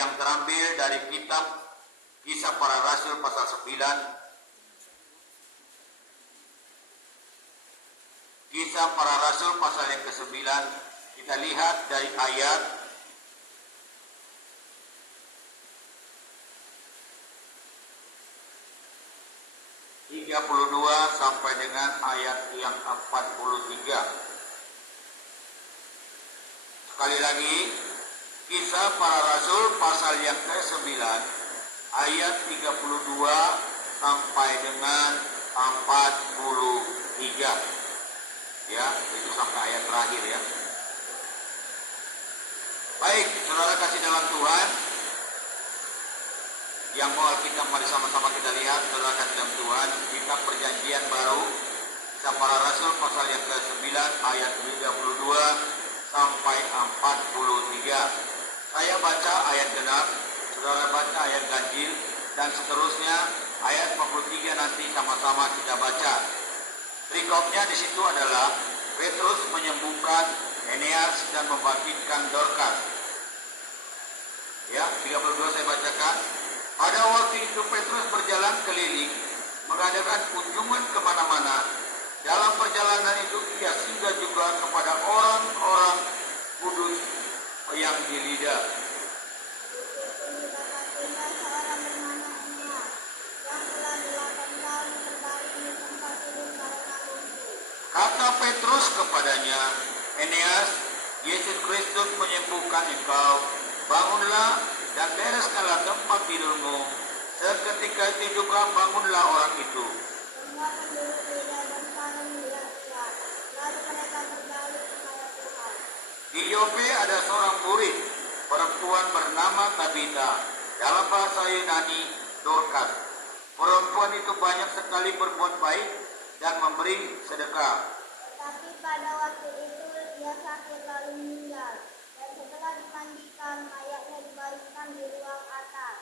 yang terambil dari kitab Kisah Para Rasul pasal 9. Kisah Para Rasul pasal yang ke-9, kita lihat dari ayat 32 sampai dengan ayat yang 43. Sekali lagi, Kisah Para Rasul pasal yang ke-9 ayat 32 sampai dengan 43. Ya, itu sampai ayat terakhir ya. Baik, saudara kasih dalam Tuhan, yang mau Alkitab, mari sama-sama kita lihat, saudara kasih dalam Tuhan, kitab Perjanjian Baru, Kisah Para Rasul pasal yang ke-9 ayat 32 sampai 43. Saya baca ayat genap, saudara baca ayat ganjil, dan seterusnya ayat 43 nanti sama-sama kita baca. Perikopnya di situ adalah Petrus menyembuhkan Eneas dan membangkitkan Dorcas. Ya, 32 saya bacakan. Pada waktu itu Petrus berjalan keliling, mengadakan kunjungan kemana-mana. Dalam perjalanan itu ia singgah juga kepada orang-orang kudus yang di Lida. Kata Petrus kepadanya, Eneas, Yesus Kristus menyembuhkan engkau. Bangunlah dan bereskanlah tempat tidurmu. Seketika itu juga bangunlah orang itu. Di Yope ada seorang murid perempuan bernama Tabita, dalam bahasa Yunani Dorcas. Perempuan itu banyak sekali berbuat baik dan memberi sedekah. Tetapi pada waktu itu dia sakit lalu meninggal, dan setelah dimandikan mayatnya dibaringkan di ruang atas.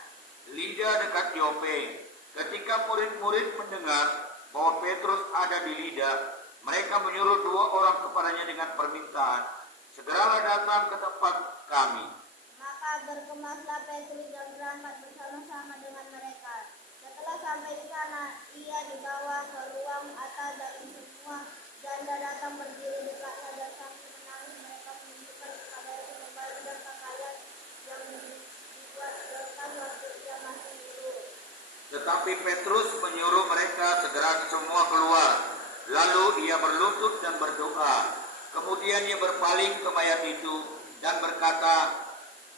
Lida dekat Yope. Ketika murid-murid mendengar bahwa Petrus ada di Lida, mereka menyuruh 2 orang kepadanya dengan permintaan, segeralah datang ke tempat kami. Maka berkemaslah Petrus dan berangkat bersama-sama dengan mereka. Setelah sampai di sana, ia dibawa ke ruang atas dan semua janda datang berdiri dekatnya dan sambil menangis mereka menunjukkan kepadanya kembali dan pakaian yang dibuat Dorcas waktu ia masih hidup. Tetapi Petrus menyuruh mereka segera semua keluar. Lalu ia berlutut dan berdoa. Kemudian ia berpaling ke mayat itu dan berkata,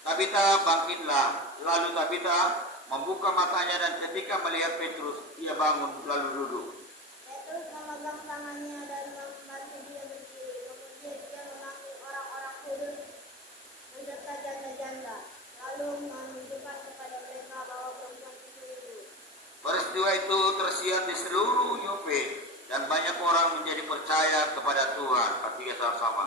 Tabita, bangkitlah. Lalu Tabita membuka matanya dan ketika melihat Petrus, ia bangun lalu duduk. Petrus memegang tangannya dan membantu dia berdiri. Kemudian dia memanggil orang-orang kudus beserta janda-janda, lalu menunjukkan kepada mereka bahwa perempuan itu hidup. Peristiwa itu tersiar di seluruh Yope dan banyak orang menjadi percaya kepada Tuhan. Artinya sama-sama.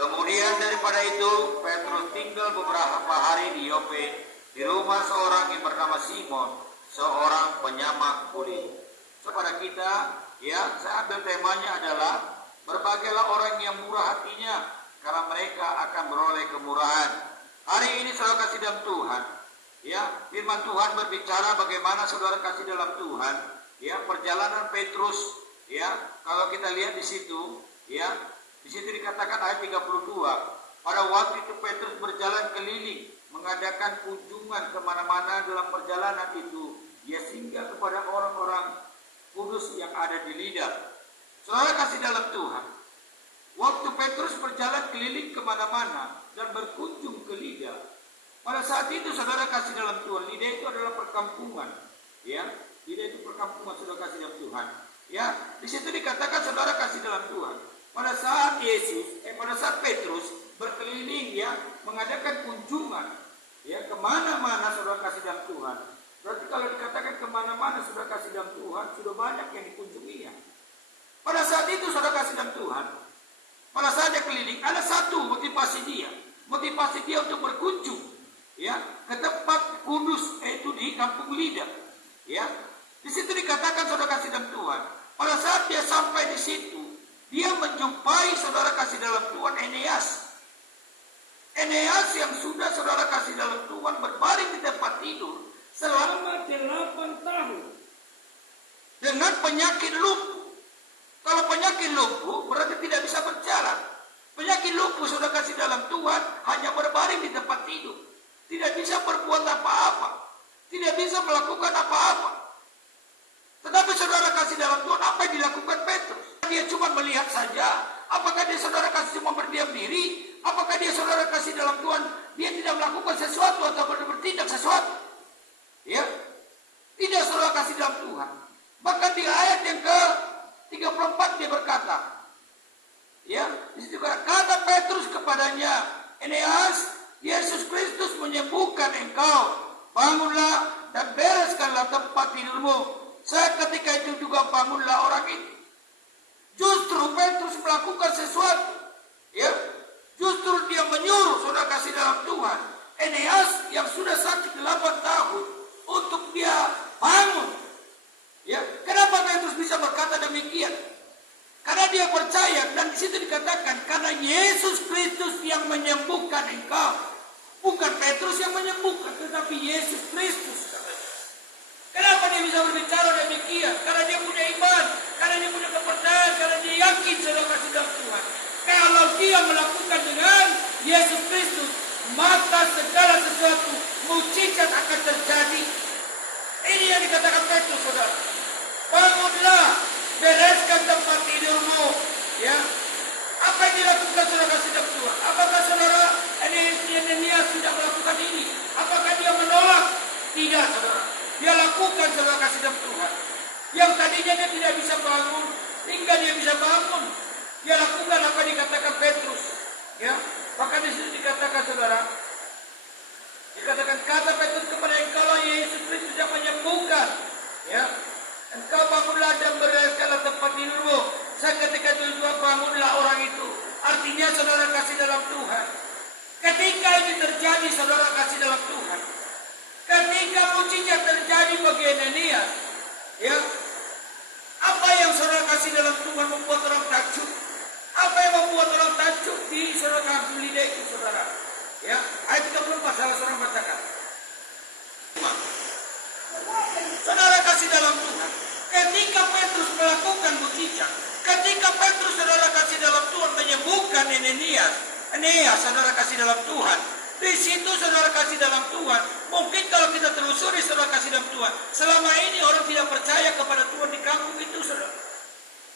Kemudian daripada itu Petrus tinggal beberapa hari di Yope, di rumah seorang yang bernama Simon, seorang penyamak kulit. Kepada kita, ya, saya ambil temanya adalah berbagailah orang yang murah hatinya, karena mereka akan beroleh kemurahan. Hari ini saudara kasih dalam Tuhan, ya, firman Tuhan berbicara bagaimana saudara kasih dalam Tuhan, ya, perjalanan Petrus, ya, kalau kita lihat di situ, ya, di situ dikatakan ayat 32, pada waktu itu Petrus berjalan keliling, mengadakan kunjungan kemana-mana. Dalam perjalanan itu dia singgah kepada orang-orang kudus yang ada di Lida. Saudara kasih dalam Tuhan, waktu Petrus berjalan keliling kemana-mana dan berkunjung ke Lida, pada saat itu saudara kasih dalam Tuhan, Lida itu adalah perkampungan, ya, Lida itu perkampungan, saudara kasih dalam Tuhan, ya. Di situ dikatakan saudara kasih dalam Tuhan, pada saat pada saat Petrus berkeliling, ya, mengadakan kunjungan, ya, kemana-mana saudara kasih dalam Tuhan. Berarti kalau dikatakan kemana-mana saudara kasih dalam Tuhan, sudah banyak yang dikunjunginya. Pada saat itu saudara kasih dalam Tuhan, pada saat dia keliling, ada satu motivasi dia untuk berkunjung, ya, ke tempat kudus, yaitu di kampung Lida, ya. Di situ dikatakan saudara kasih dalam Tuhan, pada saat dia sampai di situ, dia menjumpai saudara kasih dalam Tuhan Eneas yang sudah saudara kasih dalam Tuhan berbaring penyakit lumpuh. Kalau penyakit lumpuh berarti tidak bisa berjalan. Penyakit lumpuh saudara kasih dalam Tuhan hanya berbaring di tempat tidur. Tidak bisa berbuat apa-apa. Tidak bisa melakukan apa-apa. Tetapi saudara kasih dalam Tuhan, apa yang dilakukan Petrus? Dia cuma melihat saja. Apakah dia saudara kasih cuma berdiam diri? Apakah dia saudara kasih dalam Tuhan, dia tidak melakukan sesuatu atau bertindak sesuatu? Ya, tidak saudara kasih dalam Tuhan. Bahkan di ayat yang ke-34 dia berkata, ya, di situ kata Petrus kepadanya, Eneas, Yesus Kristus menyembuhkan engkau. Bangunlah dan bereskanlah tempat tidurmu. Seketika itu juga bangunlah orang itu. Justru Petrus melakukan sesuatu. Ya, justru dia menyuruh saudara kasih dalam Tuhan, Eneas yang sudah sakit 8 tahun untuk dia bangun. Ya, kenapa Petrus bisa berkata demikian? Karena dia percaya, dan di situ dikatakan karena Yesus Kristus yang menyembuhkan engkau. Bukan Petrus yang menyembuhkan, tetapi Yesus Kristus. Kenapa dia bisa berbicara demikian? Karena dia punya iman, karena dia punya kepercayaan, karena dia yakin saudara kasih dalam Tuhan. Kalau dia melakukan dengan Yesus Kristus, maka segala sesuatu mukjizat akan terjadi. Ini yang dikatakan Petrus, saudara. Bangunlah, bereskan tempat tidurmu. Ya, apa yang dilakukan saudara kasih dalam Tuhan? Apakah saudara Ananias tidak melakukan ini? Apakah dia menolak? Tidak, saudara. Dia lakukan saudara kasih dalam Tuhan. Yang tadinya dia tidak bisa bangun, hingga dia bisa bangun. Dia lakukan apa dikatakan Petrus. Ya, maka di situ dikatakan saudara, dikatakan kata Petrus kepada engkau lah Yesus Kristus yang menyembuhkan. Ya, engkau bangunlah dan bereskanlah tempat tidurmu. Seketika itu juga bangunlah orang itu. Artinya saudara kasih dalam Tuhan, ketika ini terjadi saudara kasih dalam Tuhan, ketika mukjizat terjadi bagi Ananias, ya, apa yang saudara kasih dalam Tuhan membuat orang takjub? Apa yang membuat orang takjub di saudara kampung lidah itu, saudara? Ya, ayat 34 salah seorang bacakan. Saudara kasih dalam Tuhan, ketika Petrus melakukan mukjizat, ketika Petrus saudara kasih dalam Tuhan menyembuhkan Ananias, saudara kasih dalam Tuhan. Di situ saudara kasih dalam Tuhan. Mungkin kalau kita telusuri saudara kasih dalam Tuhan, selama ini orang tidak percaya kepada Tuhan di kampung itu, saudara.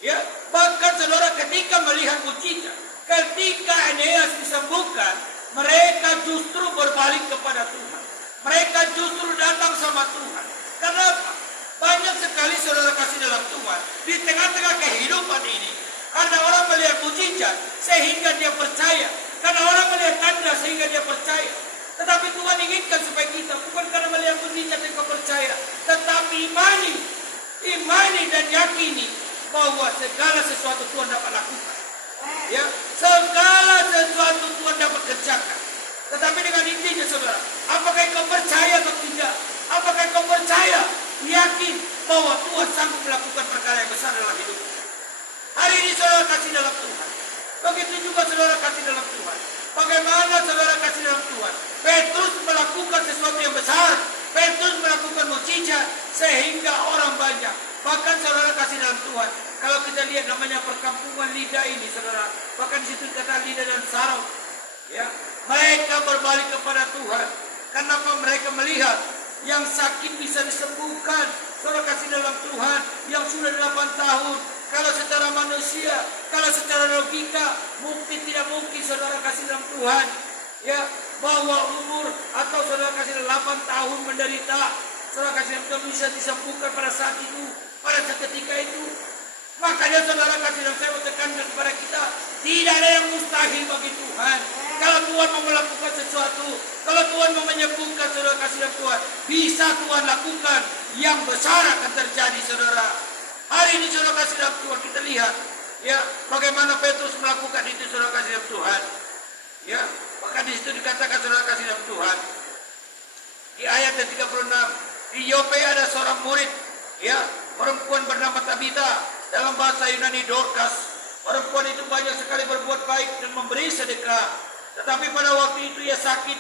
Ya, bahkan saudara ketika melihat mukjizat, ketika Ananias disembuhkan, mereka justru berbalik kepada Tuhan. Mereka justru datang sama Tuhan. Kenapa? Banyak sekali saudara kasih dalam Tuhan di tengah-tengah kehidupan ini, karena orang melihat mukjizat sehingga dia percaya. Karena orang melihat tanda sehingga dia percaya. Tetapi Tuhan inginkan supaya kita bukan karena melihat mukjizat yang kau percaya, tetapi imani dan yakini bahwa segala sesuatu Tuhan dapat lakukan. Ya, segala sesuatu Tuhan dapat kerjakan. Tetapi dengan intinya saudara, apakah kau percaya atau tidak? Apakah kau percaya, yakin bahwa Tuhan sanggup melakukan perkara yang besar dalam hidup? Hari ini saudara kasih dalam Tuhan. Begitu juga saudara kasih dalam Tuhan. Bagaimana saudara kasih dalam Tuhan? Petrus melakukan sesuatu yang besar. Petrus melakukan mukjizat sehingga orang banyak. Bahkan saudara kasih dalam Tuhan, kalau kita lihat namanya perkampungan Lida ini, saudara, bahkan di situ kata Lida dan Sarau, ya, mereka berbalik kepada Tuhan. Kenapa mereka melihat yang sakit bisa disembuhkan? Saudara kasih dalam Tuhan, yang sudah 8 tahun. Kalau secara manusia, kalau secara logika, mungkin tidak mungkin saudara kasih dalam Tuhan, ya, bahwa umur atau saudara kasih 8 tahun menderita, saudara kasih dalam Tuhan bisa disembuhkan pada saat itu, pada seketika itu. Makanya saudara kasih dalam saya tekankan kepada kita, tidak ada yang mustahil bagi Tuhan. Kalau Tuhan mau melakukan sesuatu, kalau Tuhan mau menyembuhkan saudara kasih dalam Tuhan, bisa Tuhan lakukan. Yang besar akan terjadi, saudara. Hari ini saudara kasih dalam Tuhan, kita lihat, ya, bagaimana Petrus melakukan itu, saudara kasih dalam Tuhan. Ya, maka di situ dikatakan saudara kasih dalam Tuhan. Di ayat 36, di Yope ada seorang murid, ya, perempuan bernama Tabita, dalam bahasa Yunani Dorcas. Perempuan itu banyak sekali berbuat baik dan memberi sedekah. Tetapi pada waktu itu ia sakit,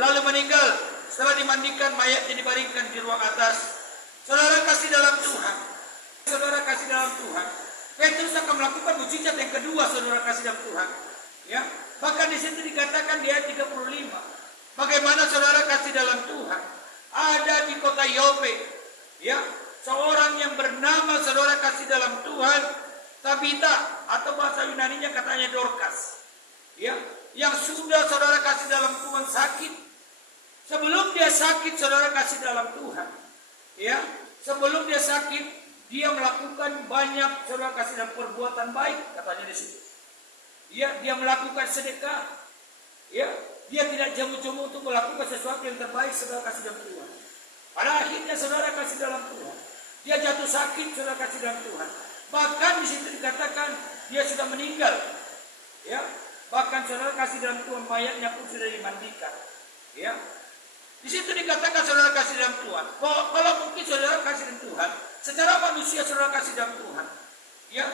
lalu meninggal. Setelah dimandikan, mayatnya dibaringkan di ruang atas. Saudara kasih dalam Tuhan, Saudara kasih dalam Tuhan, Petrus akan melakukan mujizat yang kedua, saudara kasih dalam Tuhan. Ya, bahkan di situ dikatakan di ayat 35, bagaimana saudara kasih dalam Tuhan ada di kota Yope, ya, seorang yang bernama saudara kasih dalam Tuhan Tabita, atau bahasa Yunaninya katanya Dorcas, ya, yang sudah saudara kasih dalam Tuhan sakit. Sebelum dia sakit, saudara kasih dalam Tuhan, ya, sebelum dia sakit, dia melakukan banyak saudara kasih dalam perbuatan baik, katanya di situ. Dia melakukan sedekah, ya, dia tidak jemu-jemu untuk melakukan sesuatu yang terbaik, saudara kasih dalam Tuhan. Pada akhirnya saudara kasih dalam Tuhan, dia jatuh sakit, saudara kasih dalam Tuhan. Bahkan di situ dikatakan dia sudah meninggal, ya. Bahkan saudara kasih dalam Tuhan, mayatnya pun sudah dimandikan, ya. Di situ dikatakan saudara kasih dalam Tuhan, kalau mungkin saudara kasih dalam Tuhan, secara manusia saudara kasih dalam Tuhan, ya,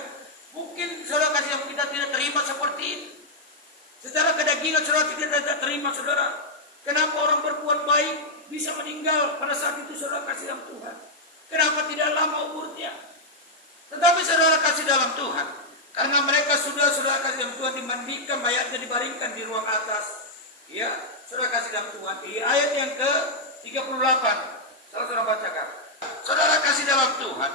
mungkin saudara kasih dalam kita tidak terima seperti ini. Secara kedagingan saudara tidak terima, saudara. Kenapa orang berbuat baik bisa meninggal pada saat itu, saudara kasih dalam Tuhan? Kenapa tidak lama umurnya? Tetapi saudara kasih dalam Tuhan, karena mereka sudah saudara kasih dalam Tuhan dimandikan, mayatnya dibaringkan di ruang atas, ya, saudara kasih dalam Tuhan. Di ayat yang ke-38, saudara bacakan. Saudara kasih dalam Tuhan,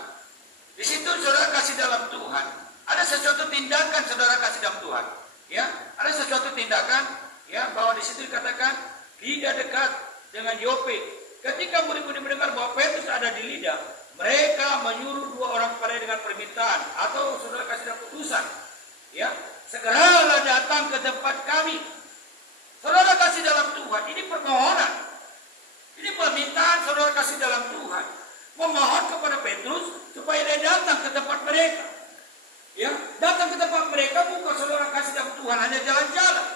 di situ saudara kasih dalam Tuhan, ada sesuatu tindakan saudara kasih dalam Tuhan, ya, ada sesuatu tindakan, ya, bahwa di situ dikatakan tidak dekat dengan Yope. Ketika murid-murid mendengar bahwa Petrus ada di Lida, mereka menyuruh 2 orang kepada dengan permintaan atau saudara kasih dalam putusan, ya, segeralah datang ke tempat kami. Saudara kasih dalam Tuhan, ini permohonan, ini permintaan saudara kasih dalam Tuhan, memohon kepada Petrus supaya dia datang ke tempat mereka, ya, datang ke tempat mereka bukan saudara kasih dalam Tuhan hanya jalan-jalan,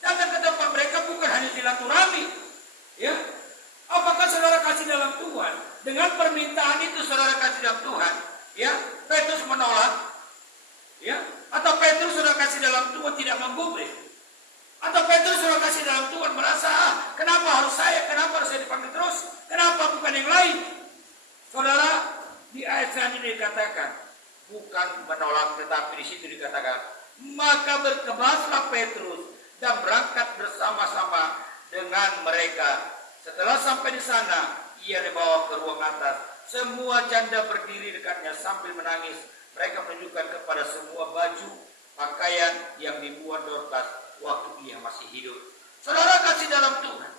datang ke tempat mereka bukan hanya silaturahmi, ya. Apakah saudara kasih dalam Tuhan dengan permintaan itu saudara kasih dalam Tuhan, ya, Petrus menolak, ya, atau Petrus saudara kasih dalam Tuhan tidak menggubris, atau Petrus saudara kasih dalam Tuhan merasa, kenapa harus saya, kenapa harus saya dipanggil terus, kenapa bukan yang lain? Saudara, di ayat selanjutnya dikatakan bukan menolak, tetapi di situ dikatakan maka berkebaslah Petrus dan berangkat bersama-sama dengan mereka. Setelah sampai di sana, ia dibawa ke ruang atas. Semua janda berdiri dekatnya sambil menangis. Mereka menunjukkan kepada semua baju, pakaian yang dibuat Dorcas waktu ia masih hidup. Saudara kasih dalam Tuhan,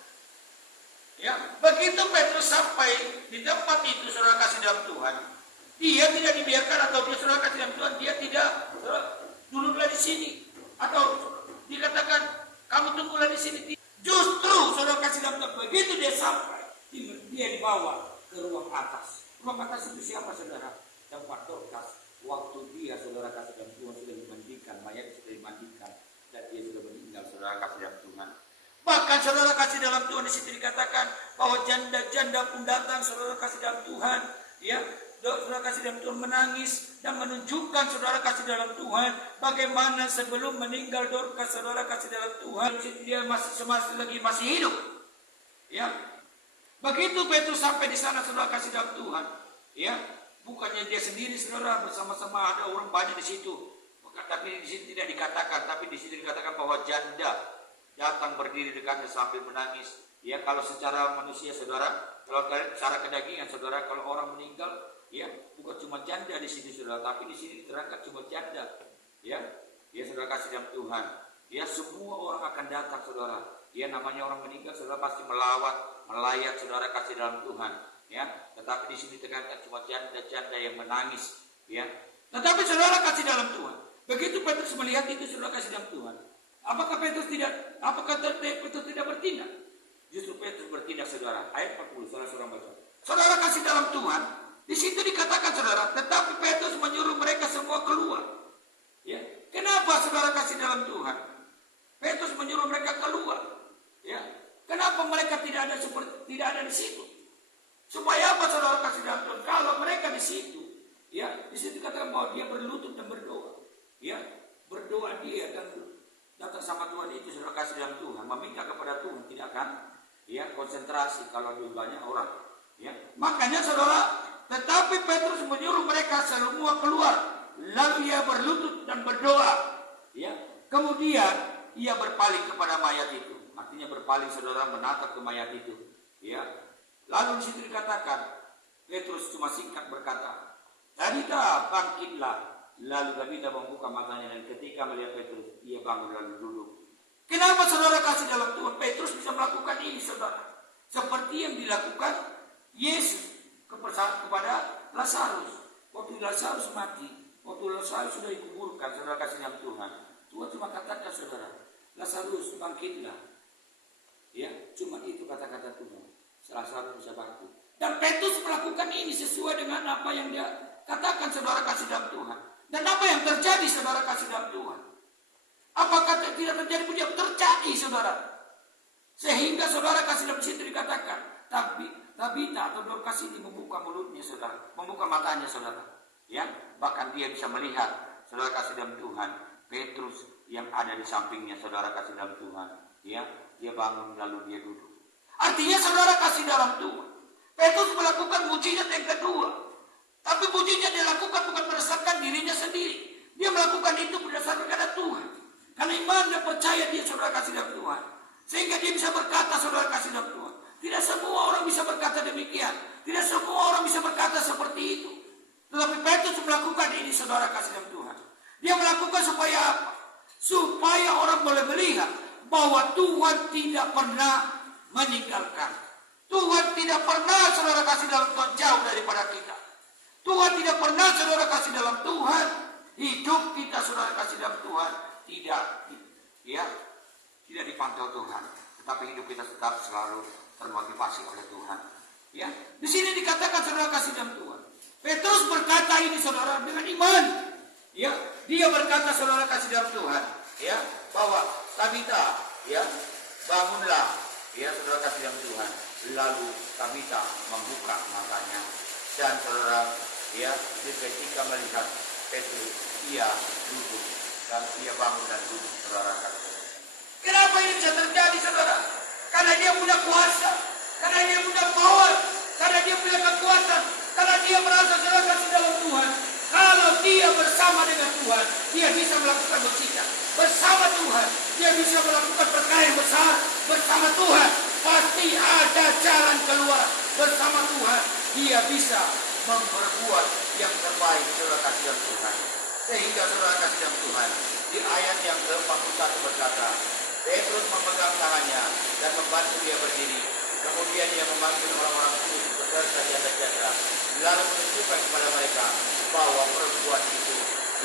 ya, begitu Petrus sampai di tempat itu, saudara kasih dalam Tuhan, dia tidak dibiarkan, atau dia saudara kasih dalam Tuhan, dia tidak, saudara, duduklah di sini, atau dikatakan kamu tunggulah di sini. Justru saudara kasih dalam Tuhan, begitu dia sampai, dia dibawa ke ruang atas. Ruang atas itu siapa, saudara? Tempat Dorcas waktu dia saudara kasih dalam Tuhan sudah dimandikan, mayat sudah dimandikan, dan dia sudah meninggal, saudara kasih dalam Tuhan. Bahkan saudara kasih dalam Tuhan di situ dikatakan bahwa janda-janda pun datang, saudara kasih dalam Tuhan, ya, saudara kasih dalam Tuhan menangis dan menunjukkan saudara kasih dalam Tuhan bagaimana sebelum meninggal Dorcas, saudara kasih dalam Tuhan, dia masih hidup, ya. Begitu Petrus sampai di sana, saudara kasih dalam Tuhan, ya, bukannya dia sendiri, saudara, bersama-sama ada orang banyak di situ. Tapi di sini tidak dikatakan, tapi di situ dikatakan bahwa janda datang berdiri dekatnya sambil menangis. Ya, kalau secara manusia, saudara, kalau secara kedagingan, saudara, kalau orang meninggal, ya, bukan cuma janda di sini, saudara, tapi di sini diterangkan cuma janda, ya, ya, saudara kasih dalam Tuhan, ya, semua orang akan datang, saudara, ya, namanya orang meninggal, saudara pasti melawat, melayat, saudara kasih dalam Tuhan, ya, tetapi di sini diterangkan cuma janda-janda yang menangis, ya, tetapi saudara kasih dalam Tuhan, begitu Petrus melihat itu, saudara kasih dalam Tuhan, apakah Petrus tidak bertindak? Justru Petrus bertindak, saudara. Ayat 40, saudara baca. Saudara kasih dalam Tuhan, di situ dikatakan, saudara, tetapi Petrus menyuruh mereka semua keluar. Ya, kenapa saudara kasih dalam Tuhan? Petrus menyuruh mereka keluar. Ya, kenapa mereka tidak ada di situ? Supaya apa, saudara kasih dalam Tuhan? Kalau mereka di situ, ya, di situ dikatakan bahwa dia berlutut dan berdoa. Ya, berdoa dia dan datang sama Tuhan itu, saudara kasih dalam Tuhan, meminta kepada Tuhan, tidak akan, ya, konsentrasi kalau lebih banyak orang, ya. Makanya saudara, Tetapi Petrus menyuruh mereka semua keluar. Lalu ia berlutut dan berdoa. Ya. Kemudian ia berpaling kepada mayat itu. Artinya berpaling, saudara, menatap ke mayat itu. Ya. Lalu di situ dikatakan, Petrus cuma singkat berkata, "Tabita, bangkitlah." Lalu Tabita membuka matanya, dan ketika melihat Petrus, ia bangun lalu duduk. Kenapa saudara kasih dalam Tuhan? Petrus bisa melakukan ini, saudara. Seperti yang dilakukan Yesus kepada Lazarus. Waktu Lazarus mati, waktu Lazarus sudah dikuburkan, saudara kasih dalam Tuhan. Tuhan cuma katakan, saudara, "Lazarus, bangkitlah." Ya, cuma itu kata-kata Tuhan. Lazarus bisa bangkit. Dan Petrus melakukan ini sesuai dengan apa yang dia katakan, saudara kasih dalam Tuhan. Dan apa yang terjadi, saudara kasih dalam Tuhan? Apakah tidak terjadi? Dia terjadi, saudara. Sehingga saudara kasih dalam situ dikatakan, Tabita atau Dorcas ini membuka mulutnya, saudara, membuka matanya, saudara. Ya, bahkan dia bisa melihat, saudara kasih dalam Tuhan, Petrus yang ada di sampingnya, saudara kasih dalam Tuhan. Ya, dia bangun lalu dia duduk. Artinya saudara kasih dalam Tuhan, Petrus melakukan mujizat yang kedua. Tapi mujizat dia lakukan bukan berdasarkan dirinya sendiri. Dia melakukan itu berdasarkan kepada Tuhan. Karena iman dan percaya dia, saudara kasih dalam Tuhan. Sehingga dia bisa berkata, saudara kasih dalam Tuhan. Tidak semua orang bisa berkata demikian. Tidak semua orang bisa berkata seperti itu. Tetapi Petrus melakukan ini, saudara kasih dalam Tuhan. Dia melakukan supaya apa? Supaya orang boleh melihat bahwa Tuhan tidak pernah meninggalkan. Tuhan tidak pernah, saudara kasih dalam Tuhan, jauh daripada kita. Tuhan tidak pernah, saudara kasih dalam Tuhan, hidup kita, saudara kasih dalam Tuhan, tidak dipantau Tuhan, tetapi hidup kita tetap selalu termotivasi oleh Tuhan. Ya, di sini dikatakan, saudara kasih dalam Tuhan, Petrus berkata ini, saudara, dengan iman. Ya, dia berkata, saudara kasih dalam Tuhan, ya, bahwa Tabita, ya, bangunlah, ya, saudara kasih dalam Tuhan. Lalu Tabita membuka matanya, dan saudara, ya, ketika melihat Petrus, ia duduk, dan ia bangun dan duduk, saudara kasih. Kenapa ini bisa terjadi, saudara? Karena dia punya kuasa, karena dia punya power, karena dia punya kekuatan, karena dia merasa, saudara kasih dalam Tuhan. Kalau dia bersama dengan Tuhan, dia bisa melakukan mujizat. Bersama Tuhan, dia bisa melakukan perkara yang besar. Bersama Tuhan, pasti ada jalan keluar. Bersama Tuhan, dia bisa memperbuat yang terbaik, saudara kasih dalam Tuhan. Sehingga saudara kasih dalam Tuhan, di ayat yang ke-41 berkata, Petrus memegang tangannya dan membantu dia berdiri. Kemudian dia memanggil orang-orang kudus beserta janda-janda, lalu menunjukkan kepada mereka bahwa perempuan itu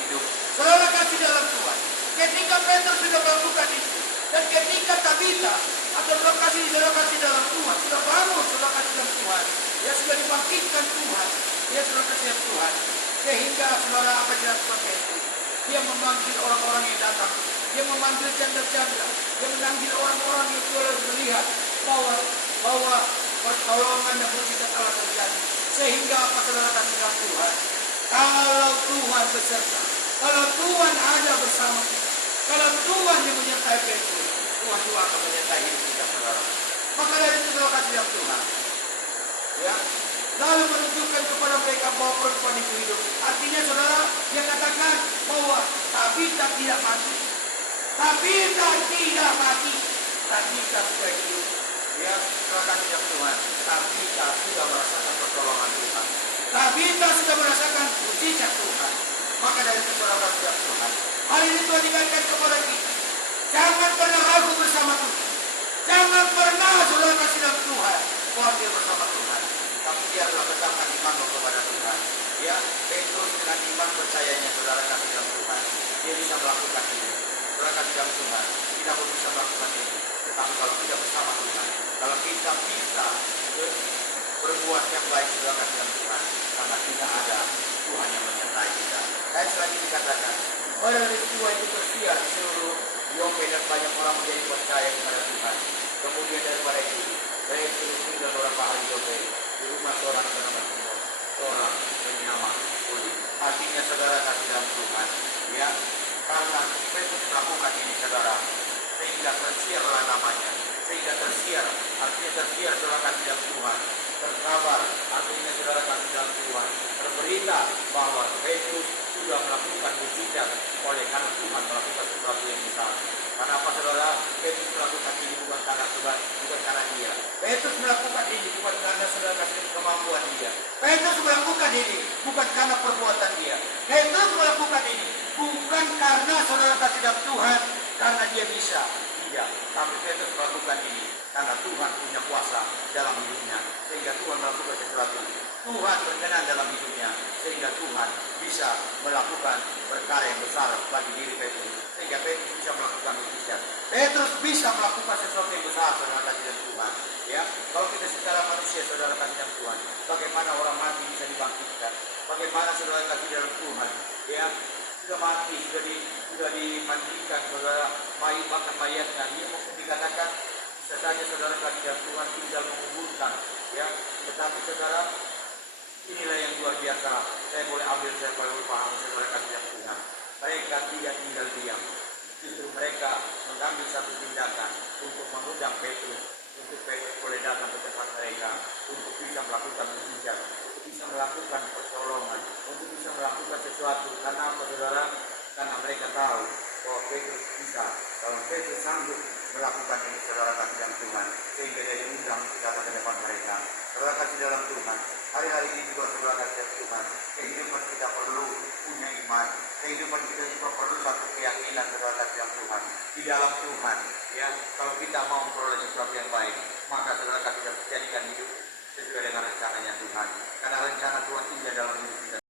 hidup. Saudara kasih dalam Tuhan, ketika Petrus sudah melakukan itu, dan ketika Tabita atau saudara kasih dalam Tuhan sudah bangun, saudara kasih dalam Tuhan, dia sudah dibangkitkan Tuhan, dia saudara kasih dalam Tuhan, sehingga saudara apa yang dilakukan Petrus, dia memanggil orang-orang yang datang, dia memanggil janda-janda, dia memanggil orang-orang yang boleh melihat bahwa pertolongan dan mujizat Allah terjadi. Sehingga apa, saudara kasih dalam Tuhan, kalau Tuhan beserta, kalau Tuhan ada bersama kita, kalau Tuhan yang menyertai Petrus, Tuhan juga akan menyertai hidup kita, saudara. Maka dari itu, saudara kasih dalam Tuhan, ya, lalu menunjukkan kepada mereka bahwa perempuan itu hidup. Artinya, saudara, dia katakan bahwa Tabita tidak mati. Tabita tidak mati. Tabita sudah hidup. Ya, saudara kasih dalam Tuhan, Tabita sudah merasakan pertolongan Tuhan. Tabita sudah merasakan mujizat Tuhan. Maka dari itu, saudara kasih dalam Tuhan, hari ini Tuhan ingatkan kepada kita, jangan pernah ragu bersama Tuhan. Jangan pernah, saudara kasih dalam Tuhan, bahwa dia bersama Tuhan. Tapi biarlah tetapkan imanmu kepada Tuhan. Ya, Petrus dengan iman percayanya, saudara kasih dalam Tuhan, dia bisa melakukan ini. Saudara kasih dalam Tuhan, kita pun bisa melakukan ini. Tetapi kalau tidak bersama Tuhan, kalau kita bisa berbuat yang baik, saudara kasih dalam Tuhan, karena tidak ada Tuhan yang menyertai kita. Dan selanjutnya dikatakan, pada peristiwa itu tersiar di seluruh Yope dan banyak orang menjadi percaya kepada Tuhan. Kemudian daripada itu, Petrus tinggal beberapa hari di Yope, di rumah seorang bernama Simon, seorang bernama Uli. Artinya, saudara kasih dalam Tuhan, ya, karena Petrus melakukan ini, saudara, sehingga tersiarlah namanya sehingga tersiar, artinya tersiar saudara kasih dalam Tuhan, terkabar, artinya saudara kasih dalam Tuhan, terberita bahwa Petrus sudah melakukan mujizat oleh karena Tuhan melakukan sesuatu yang besar. Karena apa saudara? Petrus melakukan ini bukan karena Tuhan, bukan karena dia. Petrus melakukan ini bukan karena saudara kasih kemampuan dia. Petrus melakukan ini bukan karena perbuatan dia. Petrus melakukan ini bukan karena saudara kasih dalam Tuhan, karena dia bisa. Tidak, tapi Petrus melakukan ini karena Tuhan punya kuasa dalam hidupnya, sehingga Tuhan melakukan sesuatu. Tuhan berkenan dalam hidupnya, sehingga Tuhan bisa melakukan perkara yang besar bagi diri Petrus, sehingga Petrus bisa melakukan mujizat. Petrus bisa melakukan sesuatu yang besar, saudara kasih dalam Tuhan. Ya, kalau kita secara manusia, saudara kasih dalam Tuhan, bagaimana orang mati bisa dibangkitkan? Bagaimana saudara kasih dalam Tuhan? Ya, sudah mati, sudah dimandikan, saudara bahkan mayatnya, dia mungkin dikatakan bisa saja saudara kasih dalam Tuhan tinggal menguburkan, ya. Tetapi saudara, inilah yang luar biasa. Saya boleh paham saudara kasih dalam Tuhan. Mereka tidak tinggal diam, justru mereka mengambil satu tindakan untuk mengundang Petrus, untuk Petrus boleh datang ke tempat mereka, untuk bisa melakukan mujizat, untuk bisa melakukan pertolongan, untuk bisa melakukan sesuatu. Karena apa saudara? Karena mereka tahu bahwa Petrus bisa, kalau Petrus sanggup melakukan ini saudara kasih dalam Tuhan, sehingga dia diundang datang ke depan mereka. Saudara kasih dalam Tuhan, hari-hari ini juga saudara kasih dalam Tuhan, kehidupan kita perlu punya iman, kehidupan kita juga perlu satu keyakinan saudara kasih dalam Tuhan, di dalam Tuhan. Ya, kalau kita mau memperoleh sesuatu yang baik, maka saudara kasih dalam jadikan hidup sesuai dengan rencananya Tuhan, karena rencana Tuhan indah dalam hidup kita.